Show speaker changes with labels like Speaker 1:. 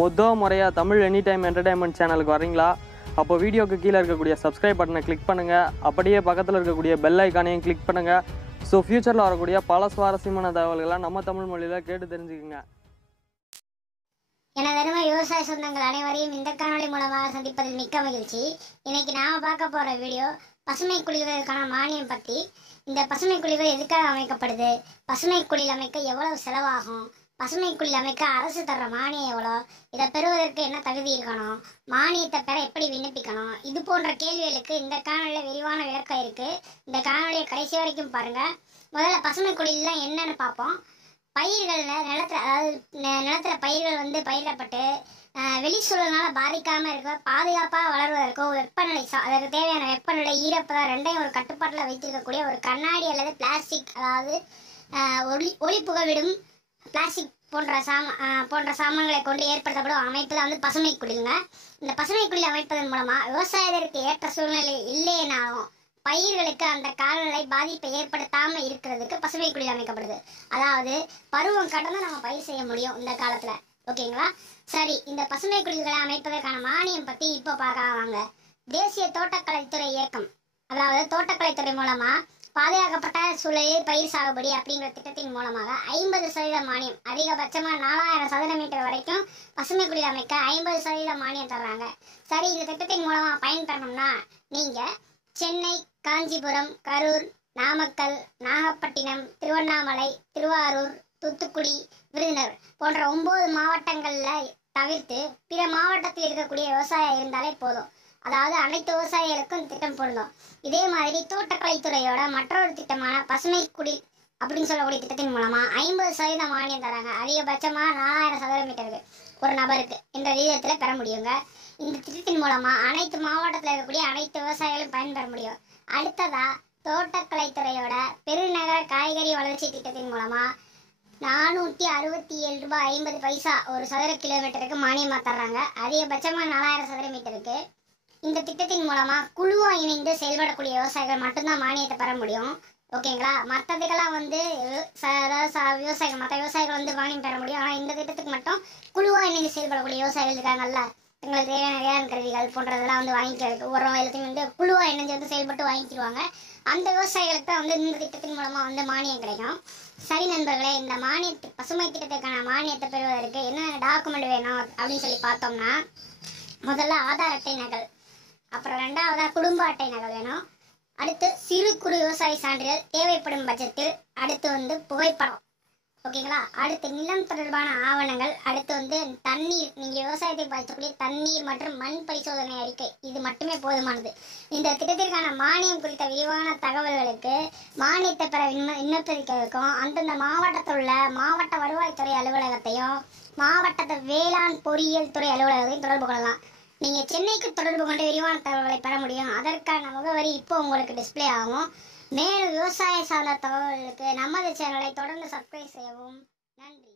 Speaker 1: முத முறையாக Tamil any time entertainment சேனலுக்கு வரீங்களா அப்போ வீடியோக்கு கீழே இருக்கக்கூடிய சப்ஸ்கிரைப் பட்டனை கிளிக் பண்ணுங்கள் அப்படியே பக்கத்தில் இருக்கக்கூடிய பெல் ஐக்கானையும் கிளிக் பண்ணுங்கள் ஸோ ஃப்யூச்சரில் வரக்கூடிய பல சுவாரஸ்யமான தகவல்களை நம்ம தமிழ் மொழியில் கேட்டு தெரிஞ்சுக்குங்க.
Speaker 2: எனது அருமை விவசாய சொந்தங்கள் அனைவரையும் இந்த காணொலி மூலமாக சந்திப்பதில் மிக்க மகிழ்ச்சி. இன்னைக்கு நாம் பார்க்க போகிற வீடியோ பசுமை குழிகளுக்கான மானியம் பற்றி இந்த பசுமை குழிகள் எதுக்காக அமைக்கப்படுது? பசுமை குழில் அமைக்க எவ்வளவு செலவாகும்? பசுமைக்குள்ளி அமைக்க அரசு தர்ற மானியம் எவ்வளோ? இதை பெறுவதற்கு என்ன தகுதி இருக்கணும்? மானியத்தை பெற எப்படி விண்ணப்பிக்கணும்? இது போன்ற கேள்விகளுக்கு இந்த காணொலியில் விரிவான விளக்கம் இருக்குது இந்த காணொலியை கடைசி வரைக்கும் பாருங்கள் முதல்ல பசுமை என்னென்னு என்னன்னு பார்ப்போம். பயிர்களில் நிலத்தில் அதாவது நிலத்தில் நிலத்துல பயிர்கள் வந்து பயிரிடப்பட்டு வெளி வெளிச்சூழல்னால பாதிக்காமல் இருக்க பாதுகாப்பாக வளர்வதற்கும் வெப்பநிலை சா- அதற்கு தேவையான வெப்பநிலை ஈரப்பதம் ரெண்டையும் ஒரு கட்டுப்பாட்டில் வைத்திருக்கக்கூடிய ஒரு கண்ணாடி அல்லது பிளாஸ்டிக் அதாவது ஒளி ஒளி புகவிடும் பிளாஸ்டிக் போன்ற சாம போன்ற சாமான்களை கொண்டு ஏற்படுத்தப்படும் அமைப்பு தான் வந்து பசுமை குடிலுங்க. இந்த பசுமை குடில் அமைப்பதன் மூலமாக விவசாயத்திற்கு ஏற்ற சூழ்நிலை இல்லைனாலும் பயிர்களுக்கு அந்த காலநிலை பாதிப்பை ஏற்படுத்தாமல் இருக்கிறதுக்கு பசுமை குடில் அமைக்கப்படுது. அதாவது பருவம் கடந்து நம்ம பயிர் செய்ய முடியும் இந்த காலத்தில். ஓகேங்களா? சரி இந்த பசுமை குடில்களை அமைப்பதற்கான மானியம் பற்றி இப்போ பார்க்கலாம் வாங்க. தேசிய தோட்டக்கலைத்துறை இயக்கம். அதாவது தோட்டக்கலைத்துறை மூலமாக பாதுகாக்கப்பட்ட சூழலில் பயிர் சாகுபடி அப்படிங்கிற திட்டத்தின் மூலமாக ஐம்பது சதவீத மானியம் அதிகபட்சமாக நாலாயிரம் சதுர மீட்டர் வரைக்கும் பசுமை குடில் அமைக்க ஐம்பது சதவீத மானியம் தர்றாங்க. சரி இந்த திட்டத்தின் மூலமாக பயன்பெறணும்னா நீங்கள் சென்னை காஞ்சிபுரம் கரூர் நாமக்கல் நாகப்பட்டினம் திருவண்ணாமலை திருவாரூர் தூத்துக்குடி விருதுநகர் போன்ற ஒம்பது மாவட்டங்களில் தவிர்த்து பிற மாவட்டத்தில் இருக்கக்கூடிய விவசாயம் இருந்தாலே போதும். அதாவது அனைத்து விவசாயிகளுக்கும் திட்டம் பொருந்தும் இதே மாதிரி தோட்டக்கலைத்துறையோட மற்றொரு திட்டமான பசுமை குடி அப்படின்னு சொல்லக்கூடிய திட்டத்தின் மூலமா ஐம்பது சதவீதம் மானியம் தராங்க. அதிகபட்சமா நாலாயிரம் சதுர மீட்டருக்கு ஒரு நபருக்கு என்ற விகிதத்தில் பெற முடியுங்க. இந்த திட்டத்தின் மூலமா அனைத்து மாவட்டத்தில் இருக்கக்கூடிய அனைத்து விவசாயிகளும் பயன்பெற முடியும். அடுத்ததா தோட்டக்கலைத்துறையோட பெருநகர காய்கறி வளர்ச்சி திட்டத்தின் மூலமா நானூற்றி அறுபத்தி ஏழு ரூபாய் ஐம்பது பைசா ஒரு சதுர கிலோமீட்டருக்கு மானியமாக தர்றாங்க. அதிகபட்சமாக நாலாயிரம் சதுர மீட்டருக்கு. இந்த திட்டத்தின் மூலமா குழுவா இணைந்து செயல்படக்கூடிய விவசாயிகள் மட்டும்தான் மானியத்தை பெற முடியும். ஓகேங்களா? மற்றதுக்கெல்லாம் வந்து ச- அதாவது விவசாயிகள் மற்ற விவசாயிகள் வந்து மானியம் பெற முடியும். ஆனால் இந்த திட்டத்துக்கு மட்டும் குழுவா இணைந்து செயல்படக்கூடிய விவசாயிகள் இருக்காங்கல்ல எங்களுக்கு தேவையான வேளாண் கருவிகள் போன்றதெல்லாம் வந்து வாங்கிக்கிறதுக்கு உரம் எல்லாத்தையும் வந்து குழுவா இணைஞ்சு வந்து செயல்பட்டு வாங்கிக்கிடுவாங்க. அந்த விவசாயிகளுக்கு தான் வந்து இந்த திட்டத்தின் மூலமா வந்து மானியம் கிடைக்கும். சரி நண்பர்களே இந்த மானியத்து பசுமை திட்டத்துக்கான மானியத்தை பெறுவதற்கு என்னென்ன டாக்குமெண்ட் வேணும் அப்படின்னு சொல்லி பார்த்தோம்னா முதல்ல ஆதார் அட்டை நகல் அப்புறம் ரெண்டாவதா குடும்ப அட்டை நகல் வேணும். அடுத்து சிறு குறு விவசாய சான்றிதழ் தேவைப்படும் பட்சத்தில் அடுத்து வந்து புகைப்படம். ஓகேங்களா? அடுத்து நிலம் தொடர்பான ஆவணங்கள் அடுத்து வந்து தண்ணீர் நீங்கள் விவசாயத்தை பாதிக்கக்கூடிய தண்ணீர் மற்றும் மண் பரிசோதனை அறிக்கை. இது மட்டுமே போதுமானது. இந்த திட்டத்திற்கான மானியம் குறித்த விரிவான தகவல்களுக்கு மானியத்தை பெற விண்ண விண்ணப்பிக்கிறதுக்கும் அந்தந்த மாவட்டத்தில் உள்ள மாவட்ட வருவாய்த்துறை அலுவலகத்தையும் மாவட்டத்து வேளாண் பொறியியல் துறை அலுவலகத்தையும் தொடர்பு கொள்ளலாம். நீங்க சென்னைக்கு தொடர்பு கொண்டு விரிவான தகவல்களை பெற முடியும். அதற்கான முகவரி இப்போ உங்களுக்கு டிஸ்ப்ளே ஆகும். மேலும் விவசாய சார்ந்த தகவல்களுக்கு நமது சேனலை தொடர்ந்து சப்ஸ்கிரைப் செய்யவும். நன்றி.